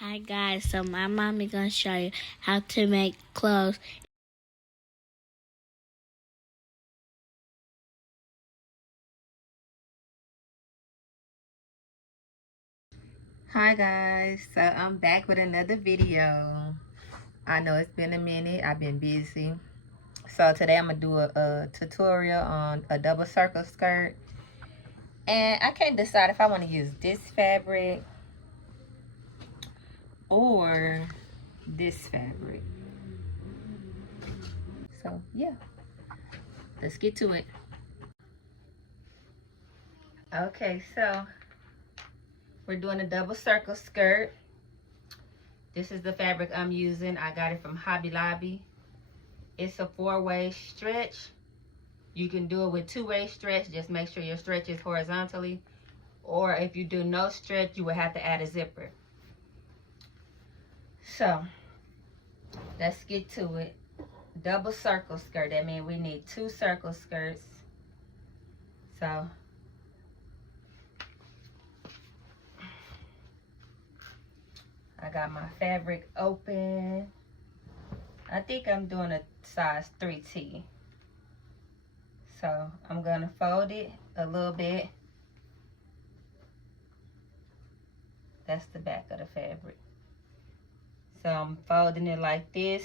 Hi guys, so my mom is gonna show you how to make clothes. Hi guys, so I'm back with another video. I know it's been a minute, I've been busy. So today I'm gonna do a tutorial on a double circle skirt. And I can't decide if I want to use this fabric or this fabric. So yeah, let's get to it. Okay, so we're doing a double circle skirt. This is the fabric I'm using. I got it from Hobby Lobby. It's a 4-way stretch. You can do it with 2-way stretch. Just make sure your stretch is horizontally. Or if you do no stretch, you would have to add a zipper. So, let's get to it. Double circle skirt. That means we need 2 circle skirts. So, I got my fabric open. I think I'm doing a size 3T. So, I'm going to fold it a little bit. That's the back of the fabric. So, I'm folding it like this.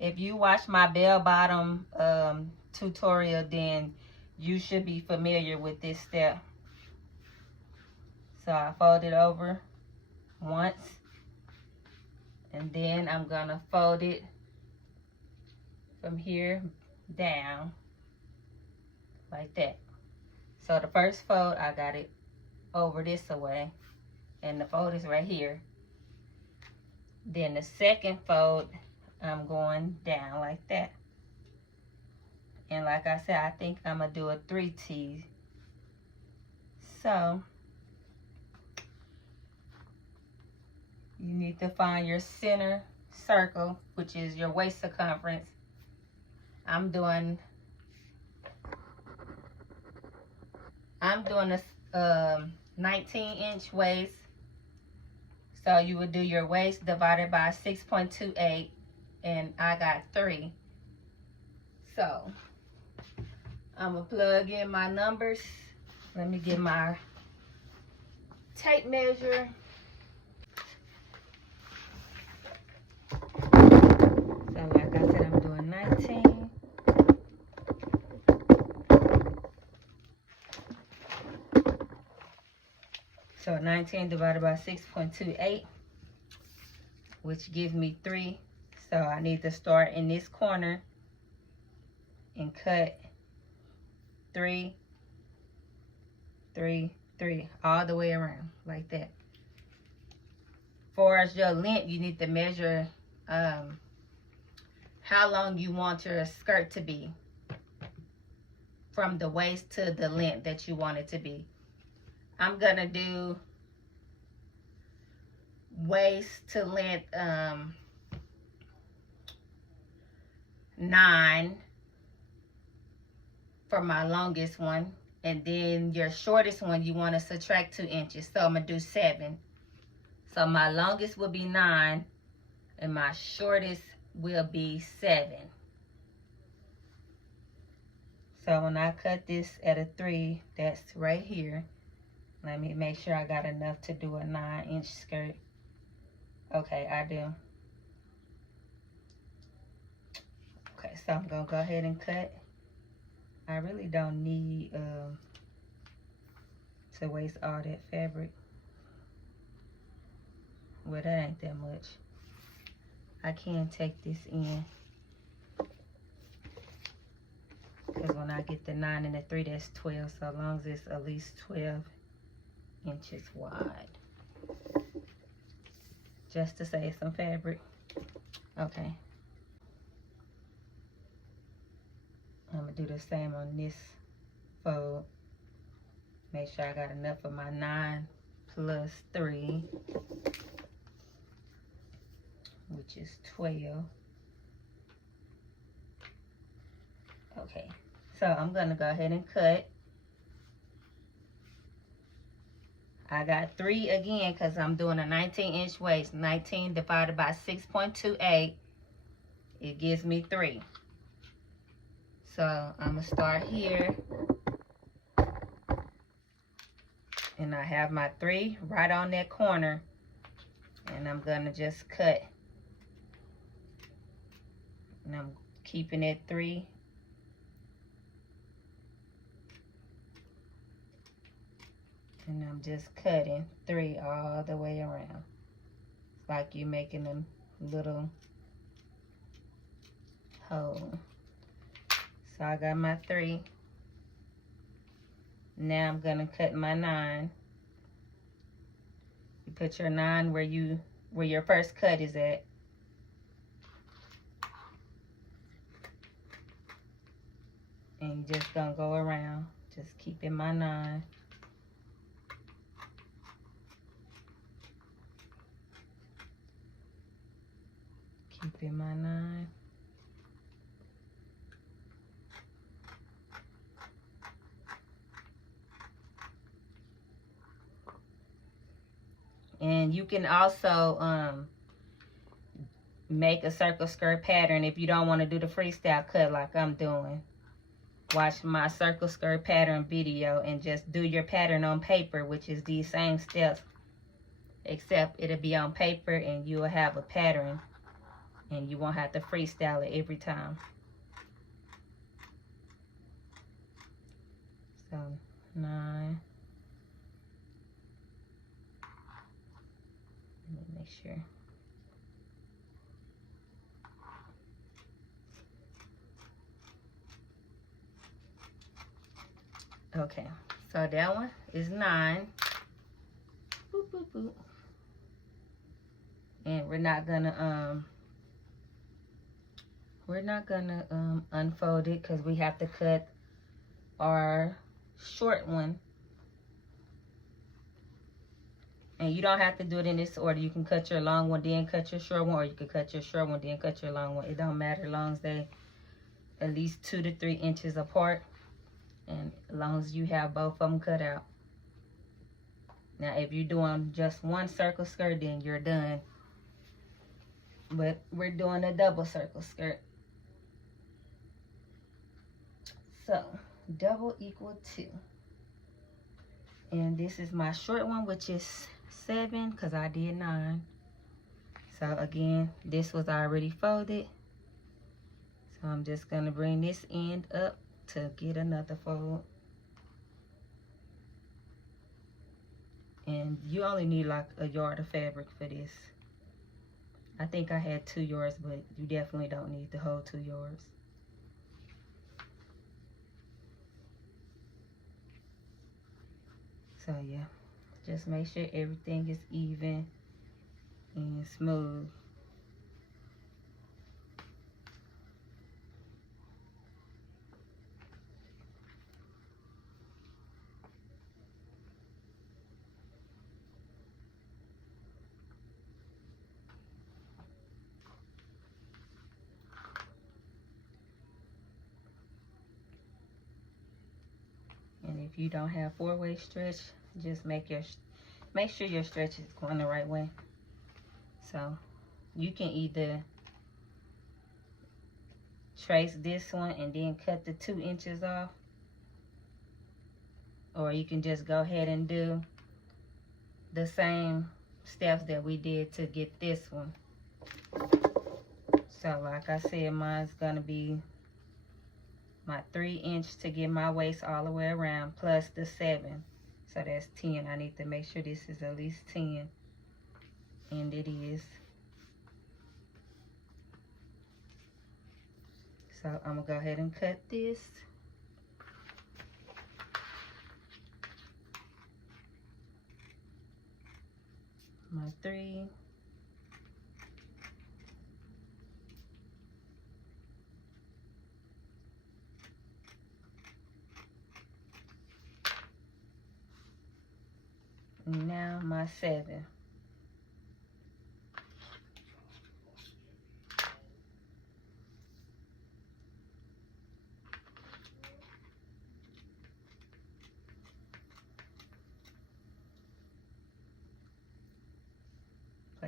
If you watch my bell bottom tutorial, then you should be familiar with this step. So I fold it over once, and then I'm gonna fold it from here down like that. So the first fold, I got it over this way, and the fold is right here. Then the second fold, I'm going down like that. And like I said, I think I'm gonna do a 3T. So you need to find your center circle, which is your waist circumference. I'm doing a 19-inch waist. So you would do your waist divided by 6.28, and I got 3. So I'm gonna plug in my numbers. Let me get my tape measure. So like I said, I'm doing 19. So 19 divided by 6.28, which gives me 3. So I need to start in this corner and cut 3, 3, 3 all the way around like that. For as your length, you need to measure how long you want your skirt to be from the waist to the length that you want it to be. I'm gonna do waist to length 9 for my longest one, and then your shortest one you want to subtract 2 inches. So I'm gonna do 7. So my longest will be 9 and my shortest will be 7. So when I cut this at a 3, that's right here. Let me make sure I got enough to do a 9-inch skirt. Okay, I do. Okay, so I'm gonna go ahead and cut. I really don't need to waste all that fabric. Well, that ain't that much. I can take this in, because when I get the 9 and the 3, that's 12. So as long as it's at least 12 inches wide, just to save some fabric. Okay, I'm gonna do the same on this fold. Make sure I got enough for my 9 plus 3, which is 12. Okay, so I'm gonna go ahead and cut. I got 3 again because I'm doing a 19-inch waist. 19 divided by 6.28, it gives me 3. So I'm going to start here. And I have my 3 right on that corner. And I'm going to just cut. And I'm keeping it 3. And I'm just cutting 3 all the way around. It's like you're making a little hole. So I got my 3. Now I'm gonna cut my 9. You put your 9 where your first cut is at. And you're just gonna go around, just keeping my 9. Keeping my 9. And you can also make a circle skirt pattern if you don't want to do the freestyle cut like I'm doing. Watch my circle skirt pattern video and just do your pattern on paper, which is these same steps, except it'll be on paper and you will have a pattern and you won't have to freestyle it every time. So 9. Let me make sure. Okay, so that one is 9. Boop, boop, boop. And we're not gonna unfold it because we have to cut our short one. And you don't have to do it in this order. You can cut your long one, then cut your short one, or you can cut your short one, then cut your long one. It don't matter as long as they at least 2 to 3 inches apart. And as long as you have both of them cut out. Now, if you're doing just one circle skirt, then you're done. But we're doing a double circle skirt. So, double equal 2. And this is my short one, which is 7, because I did 9. So, again, this was already folded. So, I'm just going to bring this end up to get another fold. And you only need like a yard of fabric for this. I think I had 2 yards, but you definitely don't need the whole 2 yards. So yeah, just make sure everything is even and smooth. And if you don't have 4-way stretch, just make sure your stretch is going the right way. So you can either trace this one and then cut the 2 inches off, or you can just go ahead and do the same steps that we did to get this one. So like I said, mine's gonna be my 3 inch to get my waist all the way around, plus the 7. So that's 10. I need to make sure this is at least 10. And it is. So I'm gonna go ahead and cut this. My 3. And now my 7.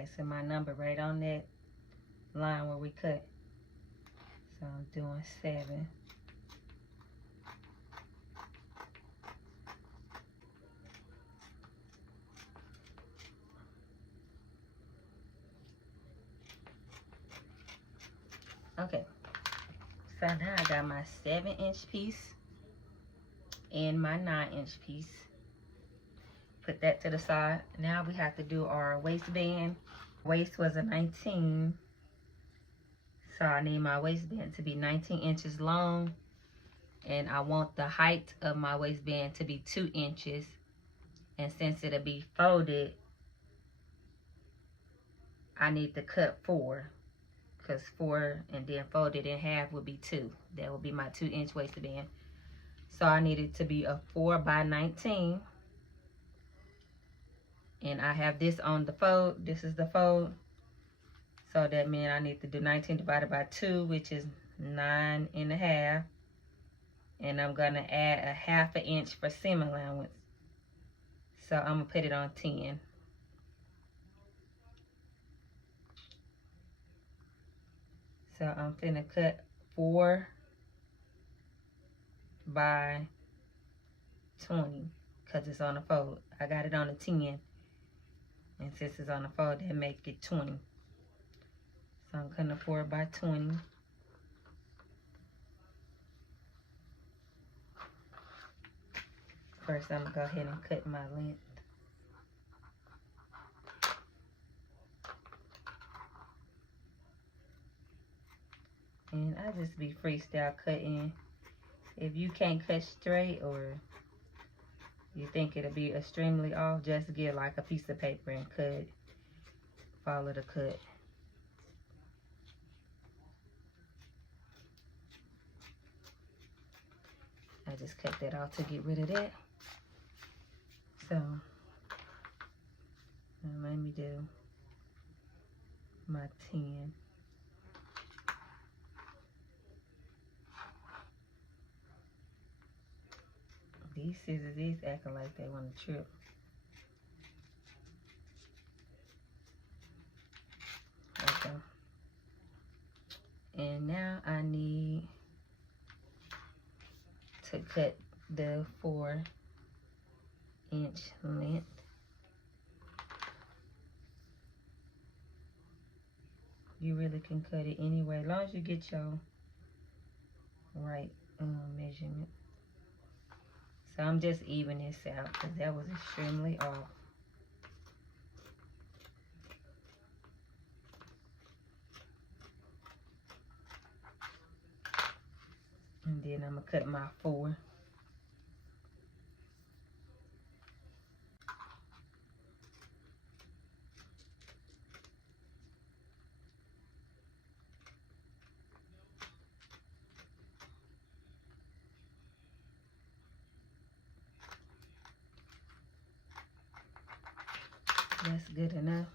placing my number right on that line where we cut. So I'm doing 7. Okay, so now I got my 7-inch piece and my 9-inch piece. Put that to the side. Now we have to do our waistband. Waist was a 19, so I need my waistband to be 19 inches long, and I want the height of my waistband to be 2 inches. And since it'll be folded, I need to cut 4, because 4 and then folded in half would be 2. That would be my 2-inch waistband. So I need it to be a 4 by 19. And I have this on the fold. This is the fold. So that means I need to do 19 divided by 2, which is 9.5. And I'm going to add a 1/2 inch for seam allowance. So I'm going to put it on 10. So I'm finna cut 4 by 20 because it's on the fold. I got it on a 10. And since it's on the fold, that make it 20. So I'm cutting a 4 by 20. First, I'm gonna go ahead and cut my length. And I just be freestyle cutting. If you can't cut straight or you think it'll be extremely off, just get like a piece of paper and cut. Follow the cut. I just cut that off to get rid of that. So, let me do my 10. These scissors is acting like they want to trip. Okay. And now I need to cut the 4-inch length. You really can cut it anyway, as long as you get your right measurement. So I'm just evening this out because that was extremely off. And then I'm gonna cut my 4. That's good enough.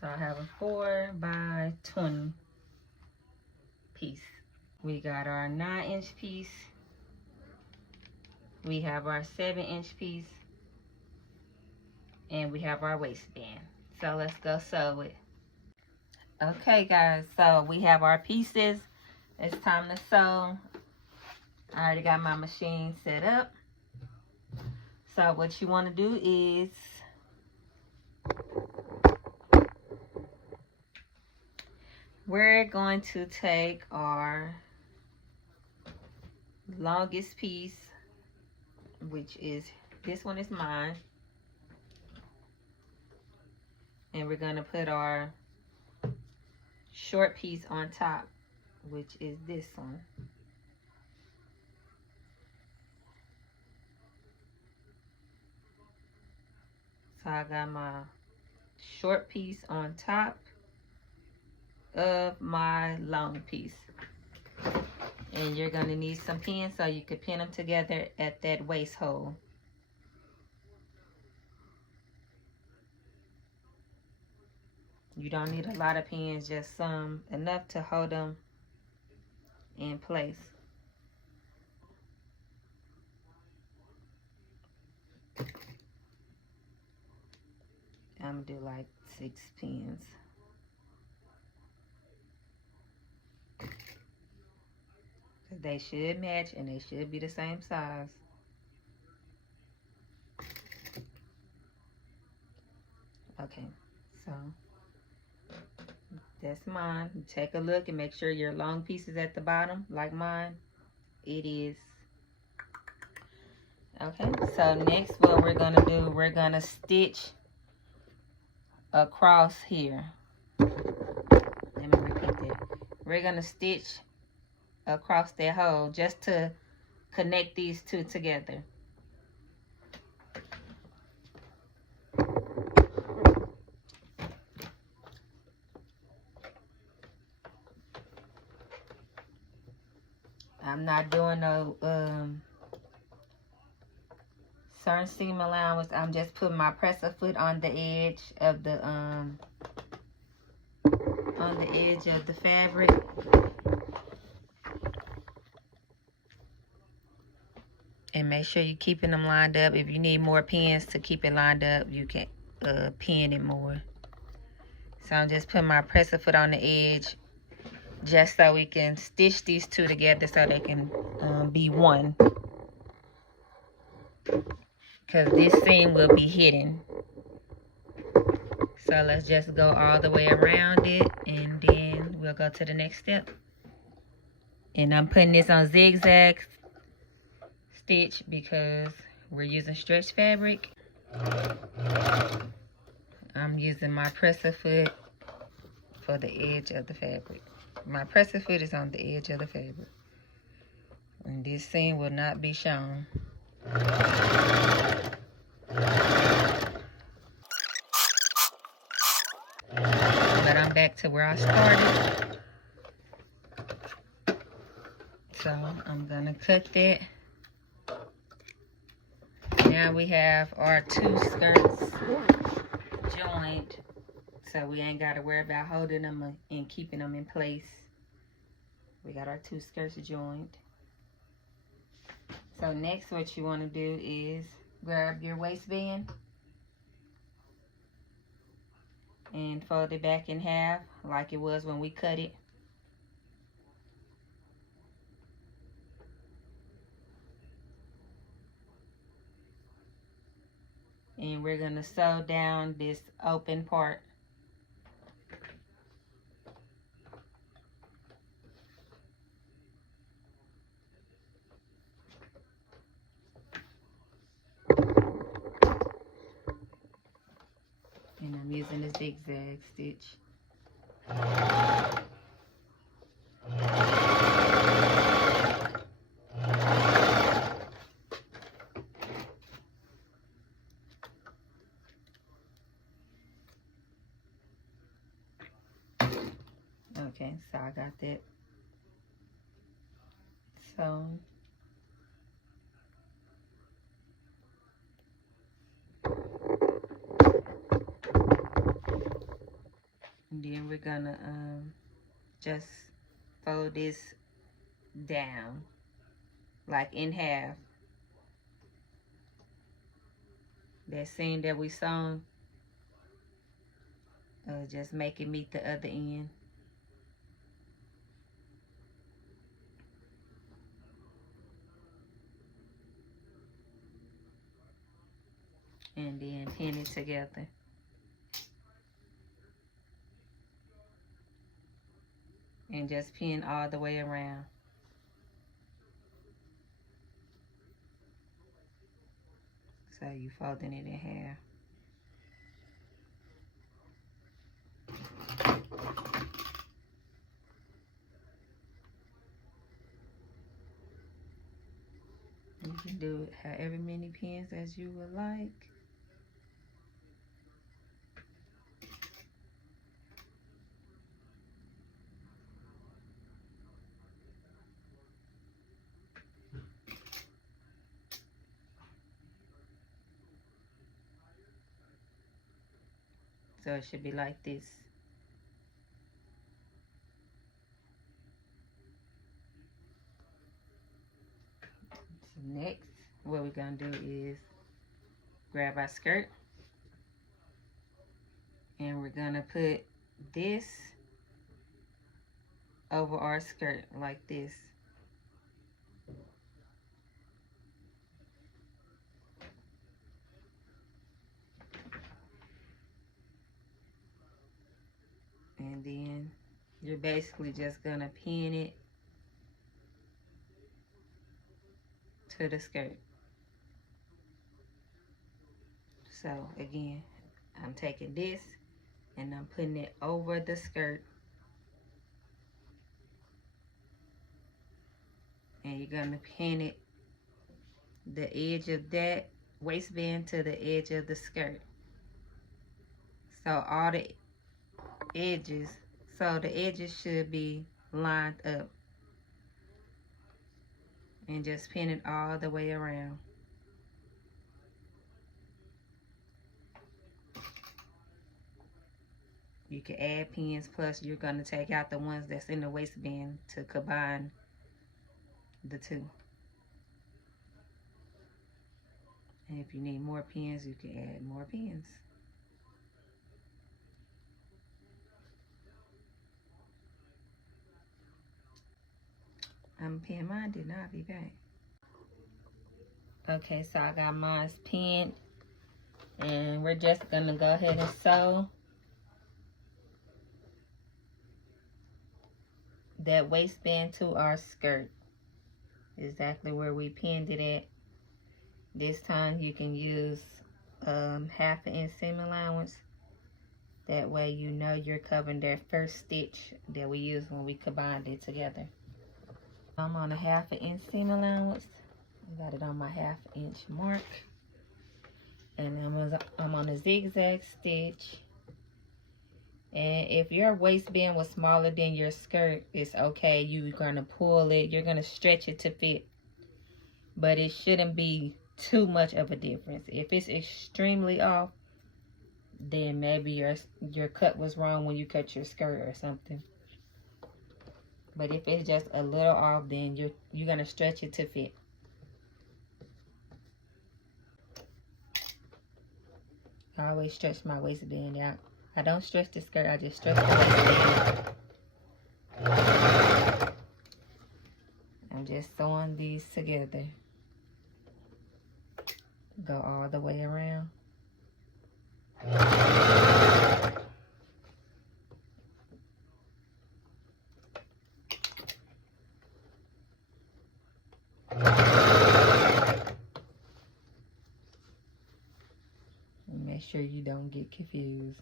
So I have a 4 by 20 piece. We got our 9-inch piece. We have our 7-inch piece. And we have our waistband. So let's go sew it. Okay guys, so we have our pieces. It's time to sew. I already got my machine set up. So what you want to do is we're going to take our longest piece, which is, this one is mine. And we're going to put our short piece on top, which is this one. So I got my short piece on top of my long piece. And you're going to need some pins so you can pin them together at that waist hole. You don't need a lot of pins, just some, enough to hold them in place. I'm gonna do like 6 pins. They should match and they should be the same size. Okay, so that's mine. Take a look and make sure your long piece is at the bottom like mine. It is. Okay, so next what we're gonna do, we're gonna stitch across here. Let me repeat that. We're gonna stitch across that hole just to connect these two together. I'm not doing no certain seam allowance. I'm just putting my presser foot on the edge of the fabric. And make sure you're keeping them lined up. If you need more pins to keep it lined up, you can pin it more. So I'm just putting my presser foot on the edge just so we can stitch these two together so they can be one. Because this seam will be hidden. So let's just go all the way around it and then we'll go to the next step. And I'm putting this on zigzag stitch because we're using stretch fabric. I'm using my presser foot for the edge of the fabric. My presser foot is on the edge of the fabric. And this seam will not be shown. But I'm back to where I started. So I'm gonna cut that. Now we have our 2 skirts joined. So we ain't gotta worry about holding them and keeping them in place. We got our 2 skirts joined. So next what you wanna do is grab your waistband and fold it back in half like it was when we cut it. And we're gonna sew down this open part. And I'm using a zigzag stitch. Okay, so I got that sewn. And then we're gonna just fold this down, like in half. That seam that we sewn, just make it meet the other end. And then pin it together. And just pin all the way around. So you folding it in half. You can do it however many pins as you would like. So it should be like this. So next, what we're gonna do is grab our skirt And we're gonna put this over our skirt like this. And then you're basically just gonna pin it to the skirt. So again, I'm taking this and I'm putting it over the skirt. And you're gonna pin it, the edge of that waistband to the edge of the skirt. So all the edges, should be lined up. And just pin it all the way around. You can add pins, plus you're gonna take out the ones that's in the waistband to combine the two. And if you need more pins, you can add more pins. I'm pinning mine, did not be back. Okay, so I got mine pinned, and we're just gonna go ahead and sew that waistband to our skirt, exactly where we pinned it at. This time you can use 1/2 inch seam allowance. That way you know you're covering that first stitch that we used when we combined it together. I'm on a 1/2 inch seam allowance. I got it on my 1/2 inch mark. And I'm on a zigzag stitch. And if your waistband was smaller than your skirt, it's okay. You're going to pull it. You're going to stretch it to fit. But it shouldn't be too much of a difference. If it's extremely off, then maybe your cut was wrong when you cut your skirt or something. But if it's just a little off, then you're going to stretch it to fit. I always stretch my waistband out. I don't stretch the skirt, I just stretch the waistband. I'm just sewing these together. Go all the way around. Make sure you don't get confused.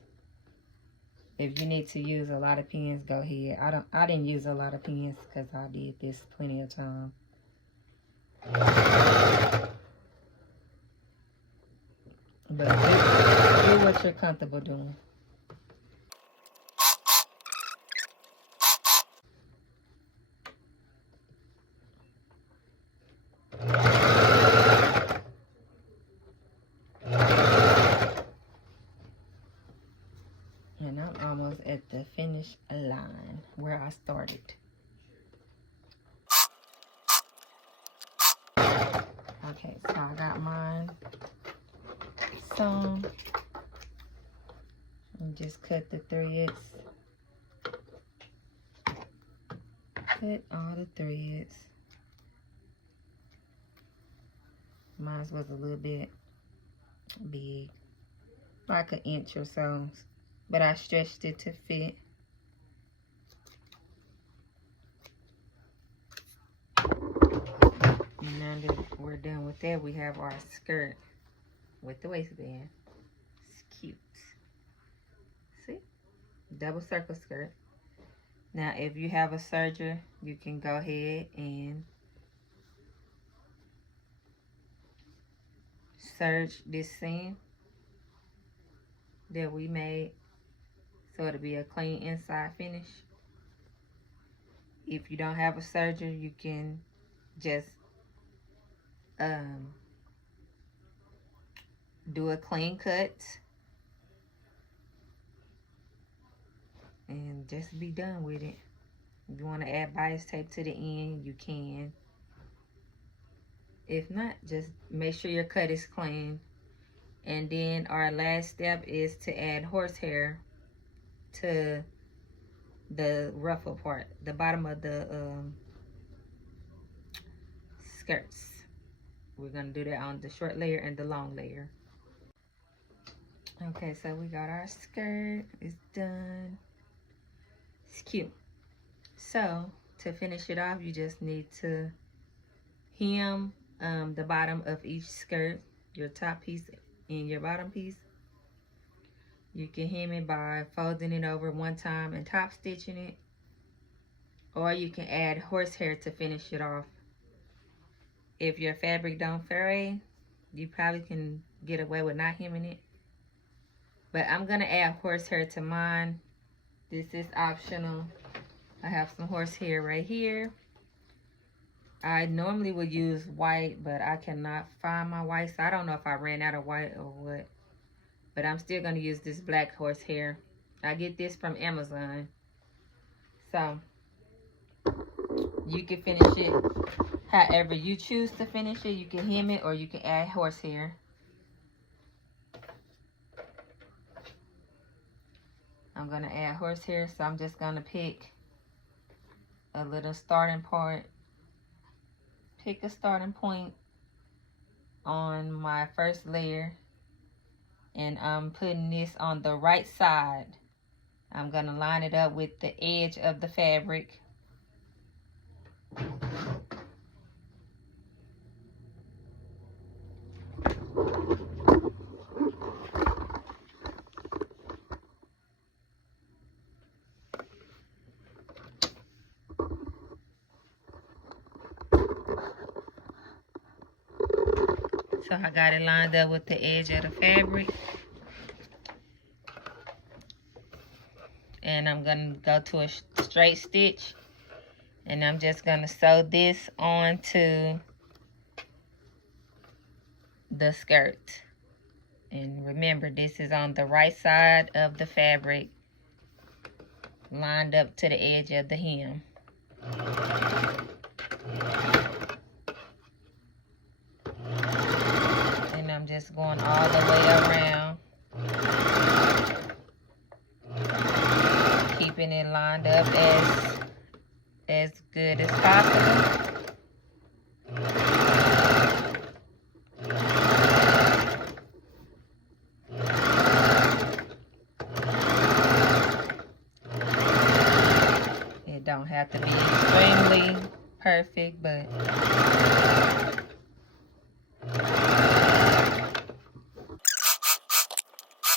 If you need to use a lot of pins, go ahead. I didn't use a lot of pins because I did this plenty of time. But do what you're comfortable doing. And I'm almost at the finish line where I started. Okay, so I got mine sewn. And just cut the threads. Cut all the threads. Mine was a little bit big, like 1 inch or so, but I stretched it to fit. Now that we're done with that, we have our skirt with the waistband. It's cute. See? Double circle skirt. Now, if you have a serger, you can go ahead and serge this seam that we made so it'll be a clean inside finish. If you don't have a serger, you can just do a clean cut and just be done with it. If you want to add bias tape to the end, you can. If not, just make sure your cut is clean. And then our last step is to add horsehair to the ruffle part, the bottom of the skirts. We're gonna do that on the short layer and the long layer. Okay, so we got our skirt, it's done. It's cute. So to finish it off, you just need to hem the bottom of each skirt, your top piece and your bottom piece. You can hem it by folding it over one time and top stitching it, or you can add horsehair to finish it off. If your fabric don't fray, you probably can get away with not hemming it. But I'm gonna add horsehair to mine. This is optional. I have some horsehair right here. I normally would use white, but I cannot find my white, so I don't know if I ran out of white or what. But I'm still gonna use this black horsehair. I get this from Amazon. So you can finish it however you choose to finish it. You can hem it or you can add horsehair. I'm gonna add horsehair, so I'm just gonna pick a little starting point. Pick a starting point on my first layer, and I'm putting this on the right side. I'm gonna line it up with the edge of the fabric. So I got it lined up with the edge of the fabric. And I'm gonna go to a straight stitch. And I'm just gonna sew this onto the skirt. And remember, this is on the right side of the fabric, lined up to the edge of the hem. And I'm just going all the way around, keeping it lined up as good as possible. It don't have to be extremely perfect, but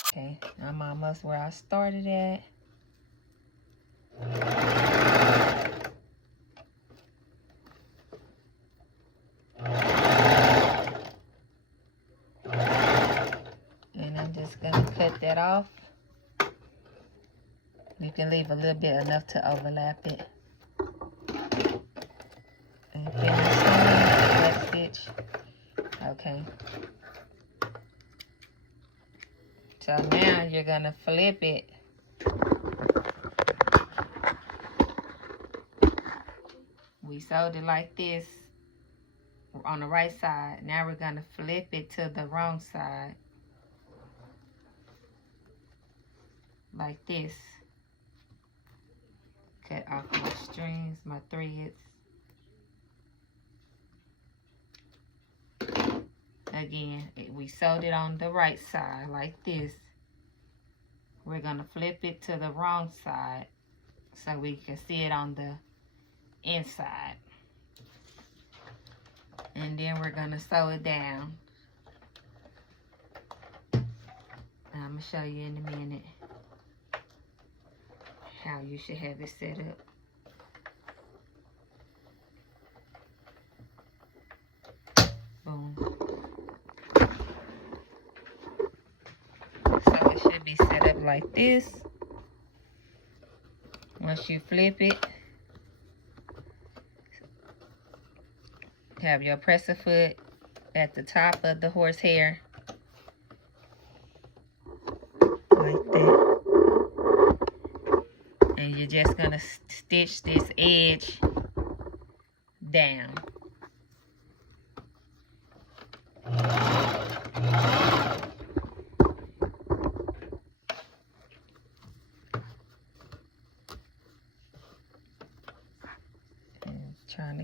okay, I'm almost where I started at. And I'm just gonna cut that off. You can leave a little bit, enough to overlap it. And finish that stitch. Okay. So now you're gonna flip it. We sewed it like this on the right side. Now we're gonna flip it to the wrong side. Like this. Cut off my strings, my threads. Again, we sewed it on the right side like this. We're gonna flip it to the wrong side so we can see it on the inside. And then we're gonna sew it down. I'm gonna show you in a minute how you should have it set up. Boom. So it should be set up like this. Once you flip it, have your presser foot at the top of the horsehair. Like that. And you're just gonna stitch this edge down.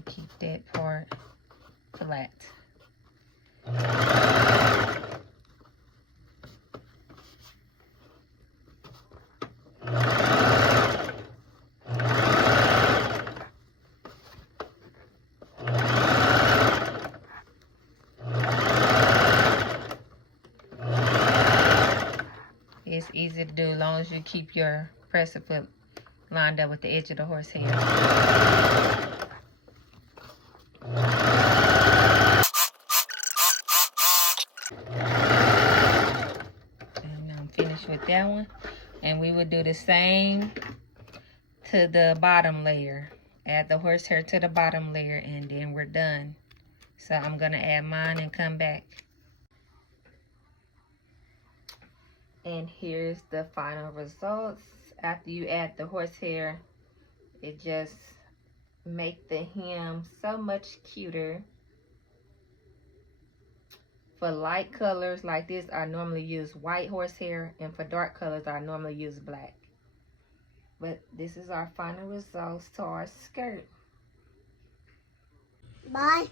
to keep that part flat. It's easy to do as long as you keep your presser foot lined up with the edge of the horsehair. And I'm finished with that one. And we would do the same to the bottom layer. Add the horsehair to the bottom layer and then we're done. So I'm gonna add mine and come back. And here's the final results. After you add the horsehair, it just makes the hem so much cuter. For light colors like this, I normally use white horsehair, and for dark colors, I normally use black. But this is our final results to our skirt. Bye.